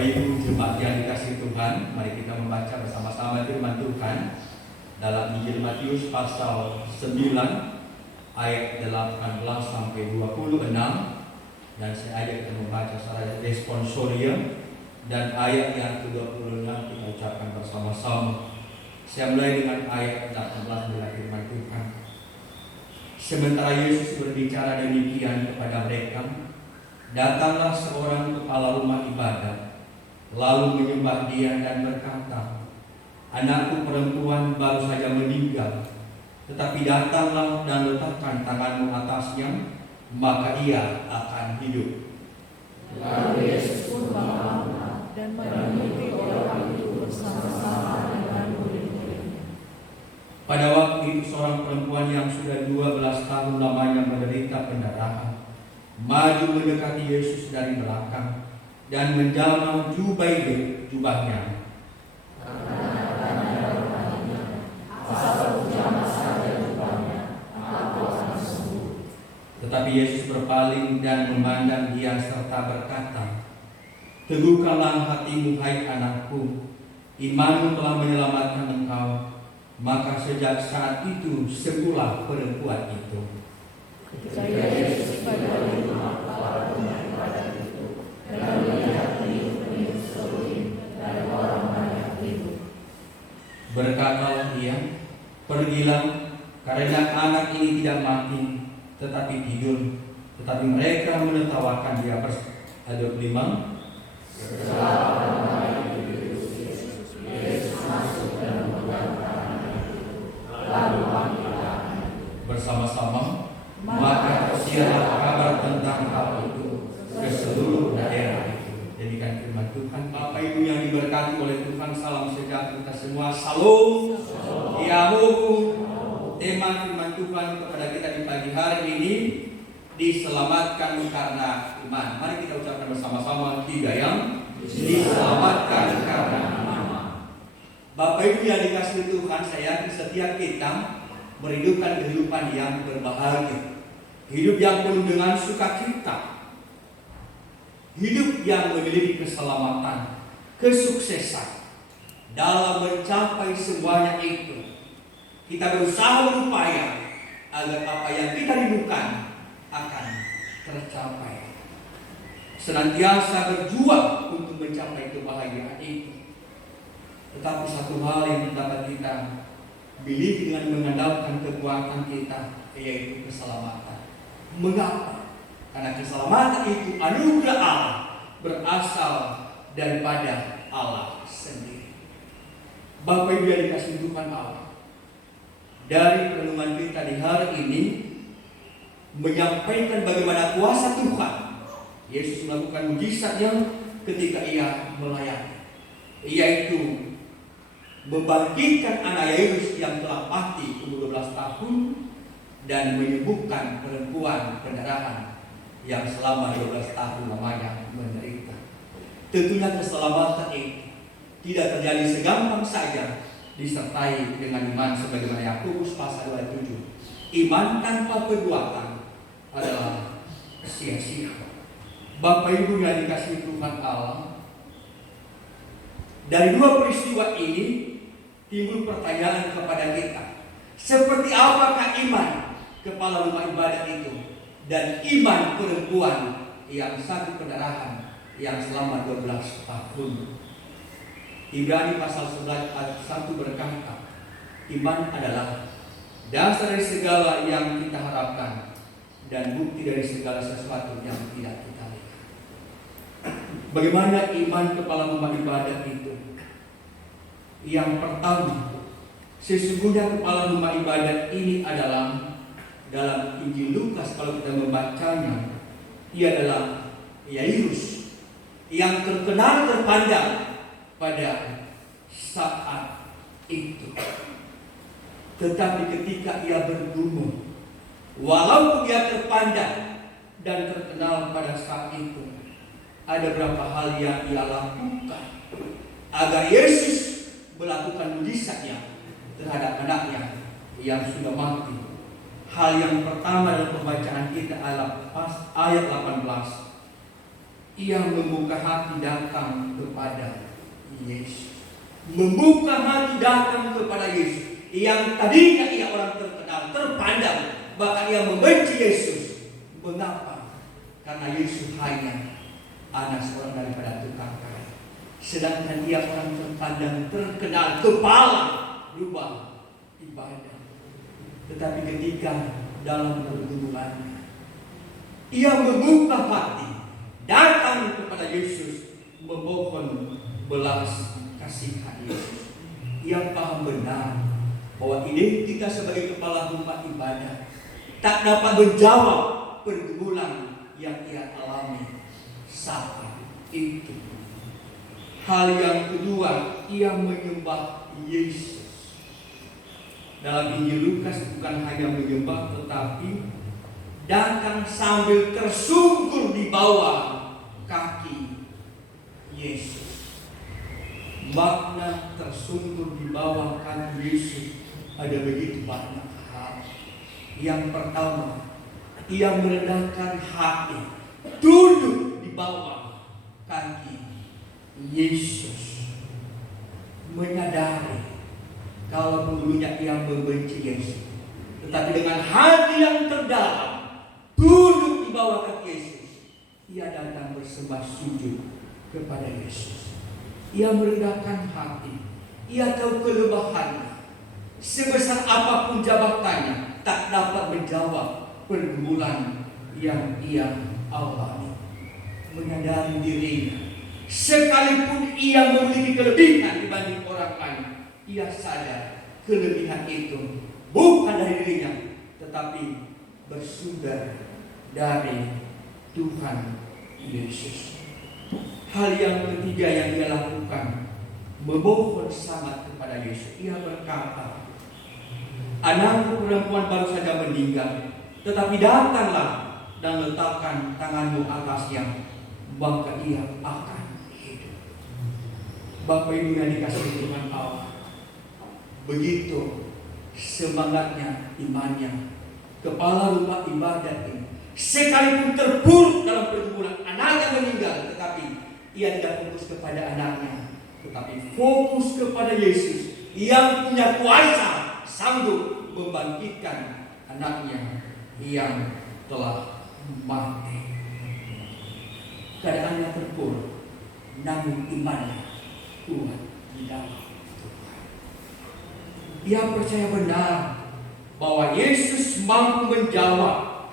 Bapak Ibu jemaat yang dikasihi Tuhan, mari kita membaca bersama-sama firman Tuhan dalam Injil Matius pasal 9 ayat 18 sampai 26, dan saya ajak kita membaca secara responsorium, dan ayat yang ke-26 kita ucapkan bersama-sama. Saya mulai dengan ayat 18 dari firman Tuhan. Sementara Yesus berbicara demikian kepada mereka, datanglah seorang kepala rumah ibadah, lalu menyembah dia dan berkata, "Anakku perempuan baru saja meninggal, tetapi datanglah dan letakkan tanganmu atasnya, maka ia akan hidup." Lalu Yesus pun bangun dan menemui orang itu bersama-sama dengan murid-muridnya. Pada waktu itu seorang perempuan yang sudah 12 tahun lamanya menderita pendarahan maju mendekati Yesus dari belakang dan menjamah jubahnya. Tetapi Yesus berpaling dan memandang dia serta berkata, "Teguhkanlah hatimu, hai anakku, imanmu telah menyelamatkan engkau." Maka sejak saat itu sembuhlah perempuan itu. Ketika Yesus pada rumah kepala rumah ibadah itu dan melihat peniup-peniup seruling dari orang banyak itu, berkatalah dia, "Pergilah, karena anak ini tidak mati, tetapi tidur." Tetapi mereka menertawakan dia. Ayat 5. Bersama-sama, maka tersiarlah kabar tentang hal itu ke seluruh daerah itu. Demikian firman Tuhan. Bapak Ibu yang diberkati oleh Tuhan, salam sejahtera kita semua. Salam. Yahoo. Tema firman Tuhan kepada kita di pagi hari ini, diselamatkan karena iman. Mari kita ucapkan bersama-sama 3 yang diselamatkan karena iman. Bapak Ibu yang dikasihi Tuhan, saya yakin setiap kita menghidupkan kehidupan yang berbahagia, hidup yang penuh dengan sukacita, hidup yang memiliki keselamatan, kesuksesan. Dalam mencapai semuanya itu, kita berusaha berupaya agar apa yang kita rindukan akan tercapai. Senantiasa berjuang untuk mencapai kebahagiaan itu. Tetapi satu hal yang dapat kita miliki dengan mengandalkan kekuatan kita, yaitu keselamatan. Mengapa? Karena keselamatan itu anugerah Allah, berasal daripada Allah sendiri. Bapak Ibu yang dikasihi Tuhan Allah, dari renungan kita di hari ini menyampaikan bagaimana kuasa Tuhan. Yesus melakukan mujizat yang ketika ia melayani, yaitu membangkitkan anak Yairus yang telah mati umur 12 tahun dan menyembuhkan perempuan pendarahan yang selama 12 tahun lamanya menderita. Tentunya keselamatan itu tidak terjadi segampang saja, disertai dengan iman sebagaimana Yakobus pasal 2 ayat 7. Iman tanpa perbuatan adalah sia-sia. Bapak Ibu yang dikasihi Tuhan Allah, dari 2 peristiwa ini timbul pertanyaan kepada kita. Seperti apakah iman kepala rumah ibadah itu dan iman perempuan yang sakit pendarahan yang selama 12 tahun? Ibrani pasal 11 ayat 1 berkata, iman adalah dasar dari segala yang kita harapkan dan bukti dari segala sesuatu yang tidak kita lihat. Bagaimana iman kepala rumah ibadah itu? Yang pertama, sesungguhnya kepala rumah ibadah ini adalah dalam Injil Lukas, kalau kita membacanya, ia adalah Yairus yang terkenal terpandang pada saat itu. Tetapi ketika ia bergumul, walaupun ia terpandang dan terkenal pada saat itu, ada beberapa hal yang ia lakukan agar Yesus melakukan mujizatnya terhadap anaknya yang sudah mati. Hal yang pertama dalam pembacaan kita adalah ayat 18. ia membuka hati datang kepada Yesus. Membuka hati datang kepada Yesus. Yang tadinya ia orang terkenal, terpandang, bahkan ia membenci Yesus. Mengapa? Karena Yesus hanya anak seorang daripada tukang kayu. Sedangkan ia orang terpandang, terkenal, kepala rumah ibadah. Tetapi ketika dalam pergumulannya, ia membuka hati datang kepada Yesus, memohon belas kasihan Yesus. Ia paham benar bahwa identitas sebagai kepala rumah ibadah tak dapat menjawab pergumulan yang ia alami saat itu. Hal yang kedua, ia menyembah Yesus. Dalam Injil Lukas bukan hanya menyembah, tetapi datang sambil tersungkur di bawah kaki Yesus. Makna tersungkur di bawah kaki Yesus ada begitu banyak hal. Yang pertama, ia merendahkan hati, duduk di bawah kaki Yesus, menyadari kalau dulunya ia membenci Yesus, tetapi dengan hati yang terdalam duduk di bawah kaki Yesus, ia datang bersembah sujud kepada Yesus. Ia merendahkan hati, ia tahu kelemahannya. Sebesar apapun jabatannya, tak dapat menjawab pergumulan yang ia alami. Menyadari dirinya, sekalipun ia memiliki kelebihan dibanding orang lain, ia sadar kelebihan itu bukan dari dirinya, tetapi bersumber dari Tuhan Yesus. Hal yang ketiga yang ia lakukan, memohon sangat kepada Yesus. Ia berkata, anakku perempuan baru saja meninggal, tetapi datanglah dan letakkan tanganmu atasnya, maka ia akan hidup. Bapak Ibu yang dikasihi Tuhan Allah, begitu semangatnya imannya kepala rumah ibadat ini, sekalipun terpuruk dalam pergumulan, anaknya meninggal, tetapi ia tidak fokus kepada anaknya, tetapi fokus kepada Yesus yang punya kuasa sanggup membangkitkan anaknya yang telah mati. Keadaannya terpuruk, namun imannya kuat di dalam Tuhan. Ia percaya benar bahwa Yesus mampu menjawab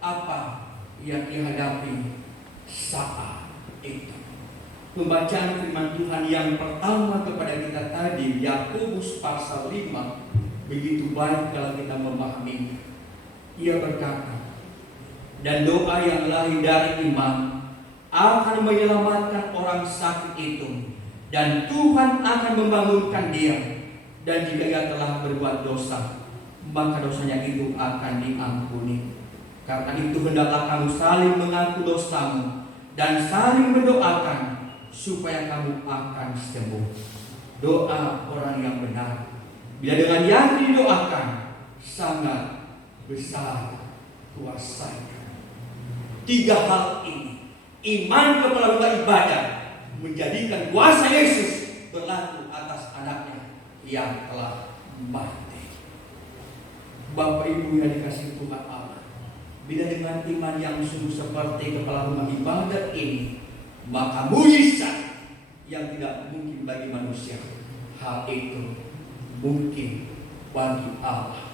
apa yang dihadapi saat itu. Pembacaan firman Tuhan yang pertama kepada kita tadi, Yakobus pasal 5, begitu baik kalau kita memahaminya. Ia berkata, dan doa yang lahir dari iman akan menyelamatkan orang sakit itu, dan Tuhan akan membangunkan dia. Dan jika ia telah berbuat dosa, maka dosanya itu akan diampuni. Karena itu hendaklah kamu saling mengaku dosamu dan saling mendoakan supaya kamu akan sembuh. Doa orang yang benar, bila dengan yakin didoakan, sangat besar kuasanya. Tiga hal ini, iman kepala rumah ibadah menjadikan kuasa Yesus berlaku atas anaknya yang telah mati. Bapak Ibu yang dikasihi Tuhan Allah, bila dengan iman yang sungguh seperti kepala rumah ibadat ini, maka mujizat yang tidak mungkin bagi manusia, hal itu mungkin bagi Allah.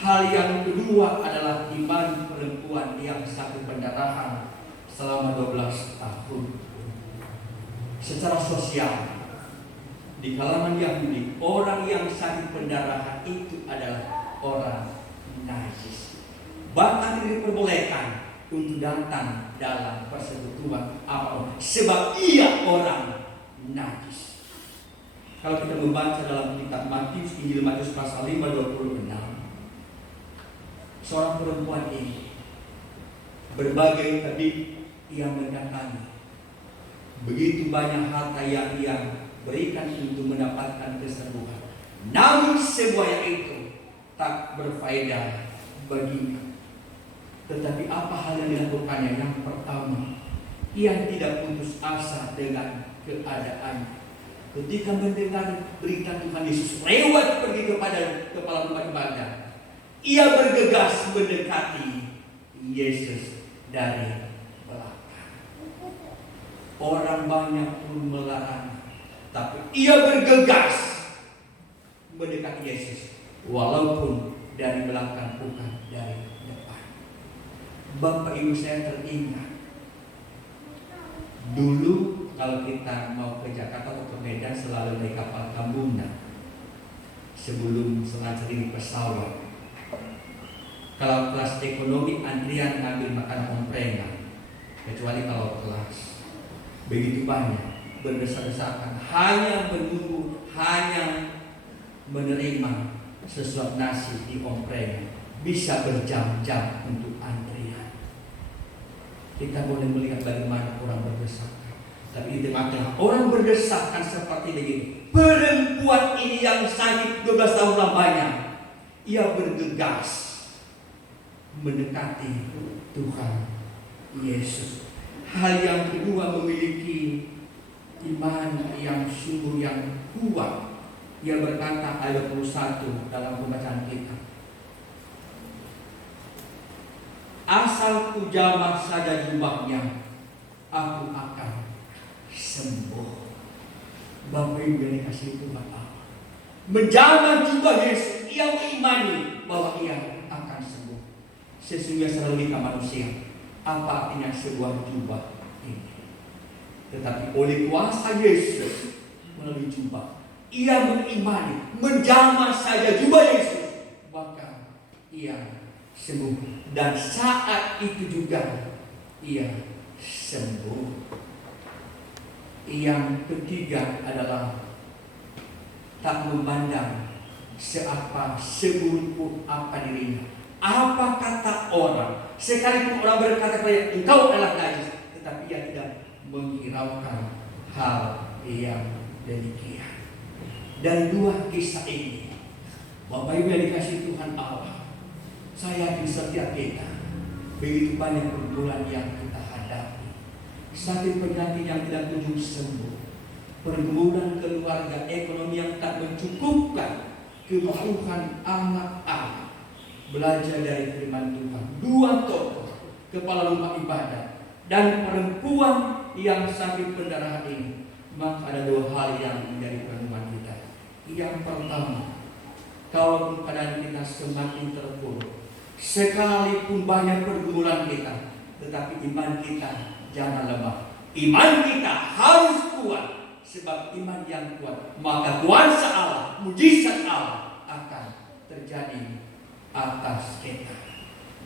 Hal yang kedua adalah iman perempuan yang sakit pendarahan selama 12 tahun. Secara sosial, di kalangan Yahudi, orang yang sakit pendarahan itu adalah orang najis. Bahkan diperbolehkan untuk datang dalam persekutuan apapun, sebab ia orang najis. Kalau kita membaca dalam kitab Matius, Injil Matius pasal 5:26, seorang perempuan ini berbagai tadi yang mendatangi, begitu banyak harta yang ia berikan untuk mendapatkan kesembuhan, namun semuanya itu tak berfaedah baginya. Tetapi apa hal yang dilakukannya? Yang pertama, Ia tidak putus asa dengan keadaan. Ketika mendengar berita Tuhan Yesus lewat pergi kepada kepala rumah ibadah, ia bergegas mendekati Yesus dari belakang. Orang banyak pun melarang, tapi ia bergegas mendekati Yesus, walaupun dari belakang bukan dari depan. Bapak Ibu, saya teringat dulu kalau kita mau ke Jakarta atau ke Medan selalu naik kapal Tambuna sebelum selanjutnya pesawat. Kalau kelas ekonomi antrian ngambil makan omprengan, kecuali kalau kelas begitu banyak berdesak-desakan, hanya menunggu, hanya menerima sesuap nasi di omprengan, bisa berjam-jam untuk antrian. Kita boleh melihat bagaimana orang berdesakan. Tapi di tengah-tengah orang berdesakan seperti begini, perempuan ini yang sakit 12 tahun lamanya, ia bergegas mendekati Tuhan Yesus. Hal yang kedua, memiliki iman yang sungguh yang kuat. Ia berkata ayat 21 dalam pembacaan kita, asal ku jamah saja jubahnya, aku akan sembuh. Bapak Ibu yang dikasihi Tuhan Allah, menjamah jubah Yesus, ia mengimani bahwa ia akan sembuh. Sesungguhnya selalu manusia, apa artinya sebuah jubah ini? Tetapi oleh kuasa Yesus melalui jubah, ia mengimani, menjamah saja jubah Yesus, maka ia sembuh. Dan saat itu juga ia sembuh. Yang ketiga adalah tak memandang seapa seburuk pun apa dirinya, apa kata orang. Sekalipun orang berkata kepada engkau adalah najis, tetapi ia tidak menghiraukan hal yang demikian. Dari dua kisah ini, Bapak Ibu yang dikasihi Tuhan Allah, saya yakin setiap kita begitu banyak pergumulan yang kita hadapi. Sakit penyakit yang tidak kunjung sembuh, pergumulan keluarga, ekonomi yang tak mencukupkan kebutuhan anak-anak. Belajar dari firman Tuhan, dua tokoh, kepala rumah ibadah dan perempuan yang sakit pendarahan ini, maka ada dua hal yang menjadi perenungan kita. Yang pertama, kalau keadaan kita semakin terpuruk, sekalipun banyak pergumulan kita, tetapi iman kita jangan lemah. Iman kita harus kuat, sebab iman yang kuat, maka kuasa Allah, mujizat Allah akan terjadi atas kita.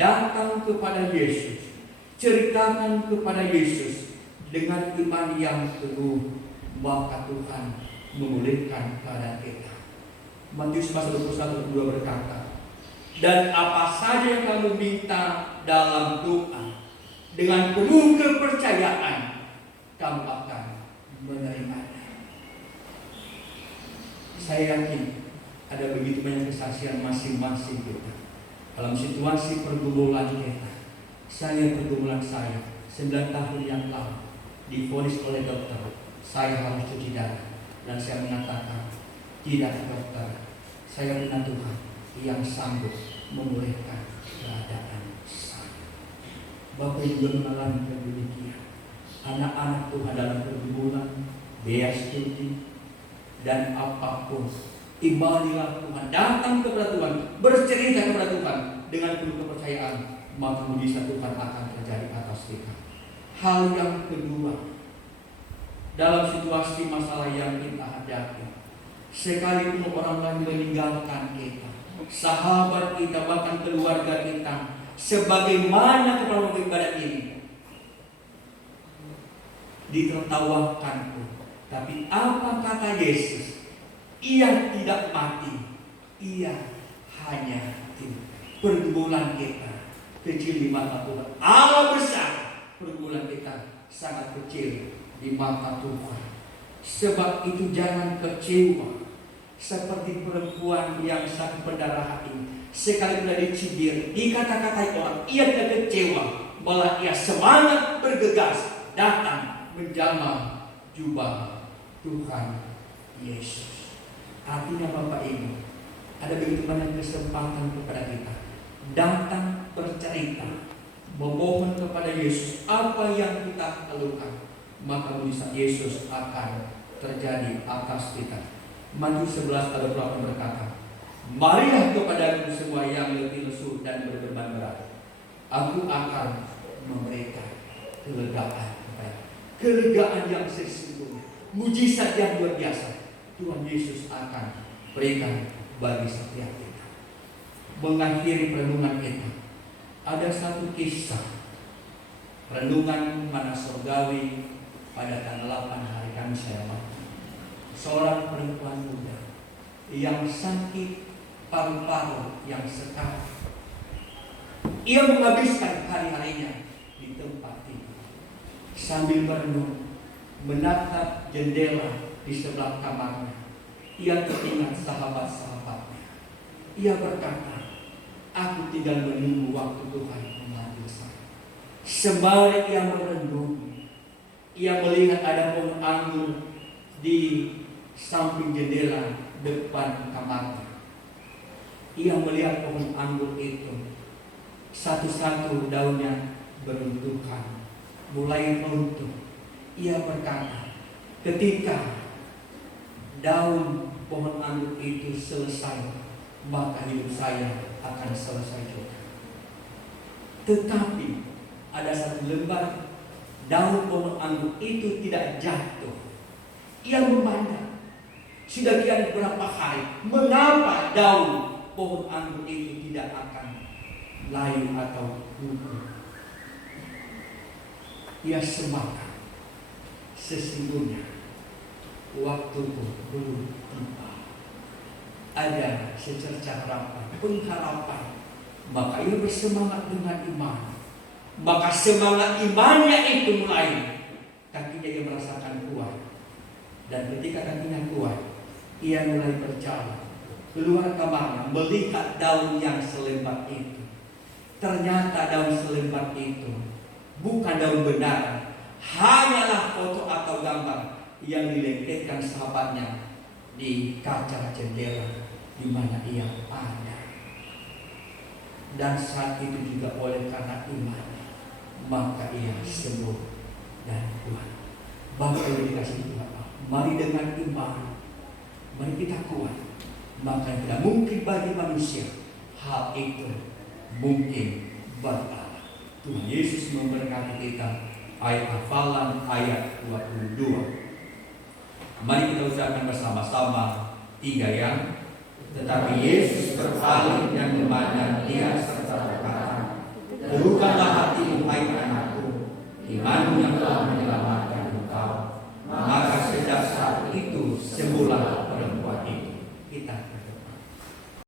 Datang kepada Yesus, ceritakan kepada Yesus dengan iman yang teguh, maka Tuhan memulihkan keadaan kita. Matius pasal 21:2 berkata, dan apa saja yang kamu minta dalam doa, dengan penuh kepercayaan, kamu akan menerimanya. Saya yakin ada begitu banyak kesaksian masing-masing kita dalam situasi pergumulan kita. Pergumulan saya 9 tahun yang lalu divonis oleh dokter, saya harus cuci darah, dan saya mengatakan, tidak dokter, saya punya Tuhan yang sanggup memulihkan keadaan. Bapak Ibu mengalami demikian. Anak-anak Tuhan dalam pergumulan, biaya studi, dan apapun, imanilah Tuhan, datang kepada Tuhan, bercerita kepada Tuhan dengan penuh kepercayaan, maka mujizat Tuhan akan terjadi atas kita. Hal yang kedua, dalam situasi masalah yang kita hadapi, sekalipun orang lain meninggalkan kita, sahabat kita, bahkan keluarga kita, sebagaimana kepala ibadat ini ditertawakan, tapi apa kata Yesus? Ia tidak mati, ia hanya hidup. Pergumulan kita kecil di mata Tuhan, Allah besar. Pergumulan kita sangat kecil di mata Tuhan. Sebab itu jangan kecewa seperti perempuan yang sakit pendarahan ini. Sekali sudah dicibir, dikata-katai orang, ia tidak kecewa, malah ia semangat bergegas datang menjamah jubah Tuhan Yesus. Artinya Bapak Ibu, ada begitu banyak kesempatan kepada kita datang bercerita, memohon kepada Yesus apa yang kita keluhkan, maka mujizat Yesus akan terjadi atas kita. Matius 11 ayat 28 berkata, marilah kepadaku semua yang letih lesu dan berbeban berat, aku akan memberikan kelegaan. Kelegaan yang sesungguhnya, mujizat yang luar biasa Tuhan Yesus akan berikan bagi setiap kita. Mengakhiri renungan kita, ada satu kisah renungan mana surgawi pada tanggal 8 hari Kamis saya mati. Seorang perempuan muda yang sakit paru-paru yang sekar. Ia menghabiskan hari-harinya di tempat tidur sambil merenung, menatap jendela di sebelah kamarnya. Ia teringat sahabat-sahabatnya. Ia berkata, aku tinggal menunggu waktu Tuhan memanggil saya. Sembari ia merenung, ia melihat ada pohon anggur di samping jendela depan kamarnya. Ia melihat pohon anggur itu, satu-satu daunnya beruntukan, mulai runtuh. Ia berkata, ketika daun pohon anggur itu selesai, maka hidup saya akan selesai juga. Tetapi ada satu lembar daun pohon anggur itu tidak jatuh. Ia memandang, sudah kian beberapa hari, mengapa daun pohon anggur itu tidak akan layu atau gugur? Ia semangat, sesungguhnya waktuku belum tiba. Ada secercah harapan, pengharapan. Maka ia bersemangat dengan iman. Maka semangat imannya itu mulai, kakinya ia merasakan kuat. Dan ketika kakinya kuat, ia mulai berjalan keluar kamarnya, melihat daun yang selebat itu. Ternyata daun selebat itu bukan daun benar, hanyalah foto atau gambar yang dilengketkan sahabatnya di kaca jendela di mana ia ada. Dan saat itu juga oleh karena imannya, maka ia sembuh dan kuat. Bapak yang dikasih Tuhan, mari dengan iman, mari kita kuat. Maka yang tidak mungkin bagi manusia, hal itu mungkin bagi Allah. Tuhan Yesus memberkati kita. Ayat hafalan ayat 22. Mari kita ucapkan bersama-sama 3 yang. Tetapi Yesus berpaling dan memandang dia serta berkata, teguhkanlah hatimu hai anakku, imanmu yang telah menyelamatkan engkau. Maka sejak saat itu sembuh